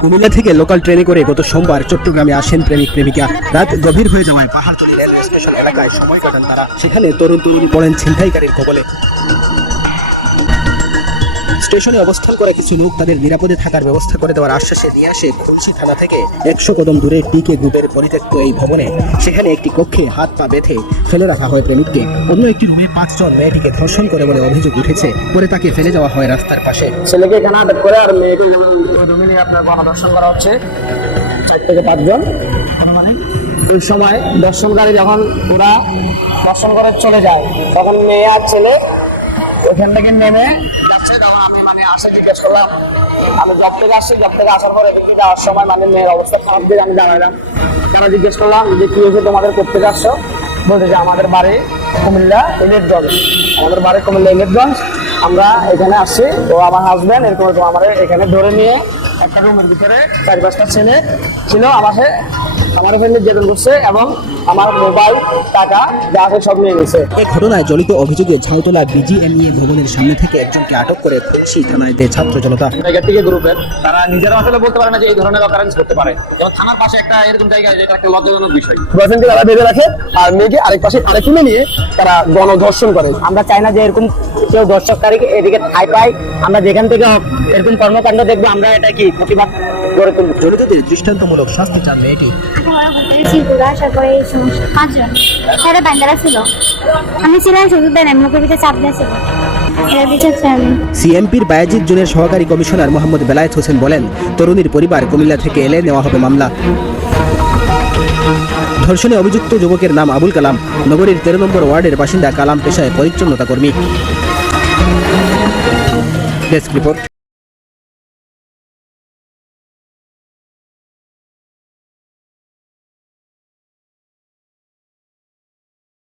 কুমিল্লা থেকে লোকাল ট্রেনে করে গত সোমবার চট্টগ্রামে আসেন প্রেমিক প্রেমিকা। রাত গভীর হয়ে যাওয়ায় পাহাড়তলী রেলওয়ে স্টেশন এলাকায় সময় কাটান তারা। সেখানে তরুণ তরুণী পড়েন ছিনতাইকারীর কবলে। স্টেশনে অবস্থান করে কিছু লোক তাদের নিরাপদে থাকার ব্যবস্থা করে দেওয়ার আশ্বাসে নিয়ে আসে খুলশী থানা থেকে 100 কদম দূরে পিকে গ্রুপের পরিত্যক্ত এই ভবনে। সেখানে একটি কক্ষে হাত পা বেঁধে ফেলে রাখা হয় প্রেমিককে। অন্য একটি রুমে 5 জন মেয়েটিকে ধর্ষণ করে বলে অভিযোগ উঠেছে। পরে তাকে ফেলে যাওয়া হয় রাস্তার পাশে। ছেলেকে এখানে আটক করে আর মেয়েকে ওই রুমে নিয়ে আপনার গণধর্ষণ করা হচ্ছে 4 থেকে 5 জন। ওই সময় দর্শনকারী যখন ওরা দর্শন করে চলে যায় তখন মেয়ে আর ছেলে ওখান থেকে নেমে যাচ্ছে। তখন আমি আসে জিজ্ঞেস করলাম, আমি জব থেকে আসছি, জব থেকে আসার পরে এদিকে যাওয়ার সময় মেয়ের অবস্থা খারাপ দিয়ে আমি দাঁড়ালাম। তারা জিজ্ঞেস করলাম যে কি হয়েছে, তোমাদের কোথেকে আসছো? বলতে যে আমাদের বাড়ি কুমিল্লা ইলেটগঞ্জ। আমাদের বাড়ি কুমিল্লা ইলেটগঞ্জ, আমরা এখানে আসছি। তো আমার হাজব্যান্ড এরকম আমার এখানে ধরে নিয়ে একটা রুমের ভিতরে 4-5টা ছেলে ছিল আমার ওখানে জেরন করছে এবং আমার মোবাইল টাকা যা আছে সব নিয়ে গেছে। এই ঘটনায় জড়িত অভিযোগে ঝাউতলা বিজিএমইএ ভবনের সামনে থেকে একজনকে আটক করে খুলশী থানায় দেয় ছাত্র জনতা। জায়গা থেকে গ্রুপের তারা নিজেরা আসলে বলতে পারে না যে এই ধরনের অকারেন্স করতে পারে। যেমন থানার পাশে একটা এরকম জায়গা, যেটা একটা লজ্জাজনক বিষয়। বয়ফ্রেন্ডকে তারা বেঁধে রাখে আর মেয়েকে আরেক পাশে আরেকজনে নিয়ে তারা গণধর্ষণ করে। আমরা চাই না যে এরকম কেউ দর্শককারীকে এদিকে ঠাঁই পায়। আমরা যেখান থেকে এরকম কর্মকাণ্ড দেখবো আমরা এটা কি প্রতিবাদ গড়ে তুলব। জড়িতদের দৃষ্টান্তমূলক শাস্তি চান মেয়েটি। আসার পরে 5 জন সাথে বান্দারা ছিল। আমি ছিলাম শুধু মুখের ভিতরে চাপ দিয়েছিল। সিএমপির বায়েজিদ জোনের সহকারী কমিশনার মোহাম্মদ বেলায়েত হোসেন বলেন, তরুণীর পরিবার কুমিল্লা থেকে এলে নেওয়া হবে মামলা। ধর্ষণে অভিযুক্ত যুবকের নাম আবুল কালাম। নগরীর 13 নম্বর ওয়ার্ডের বাসিন্দা। কালাম পেশায় পরিচ্ছন্নতা কর্মী। Desk report.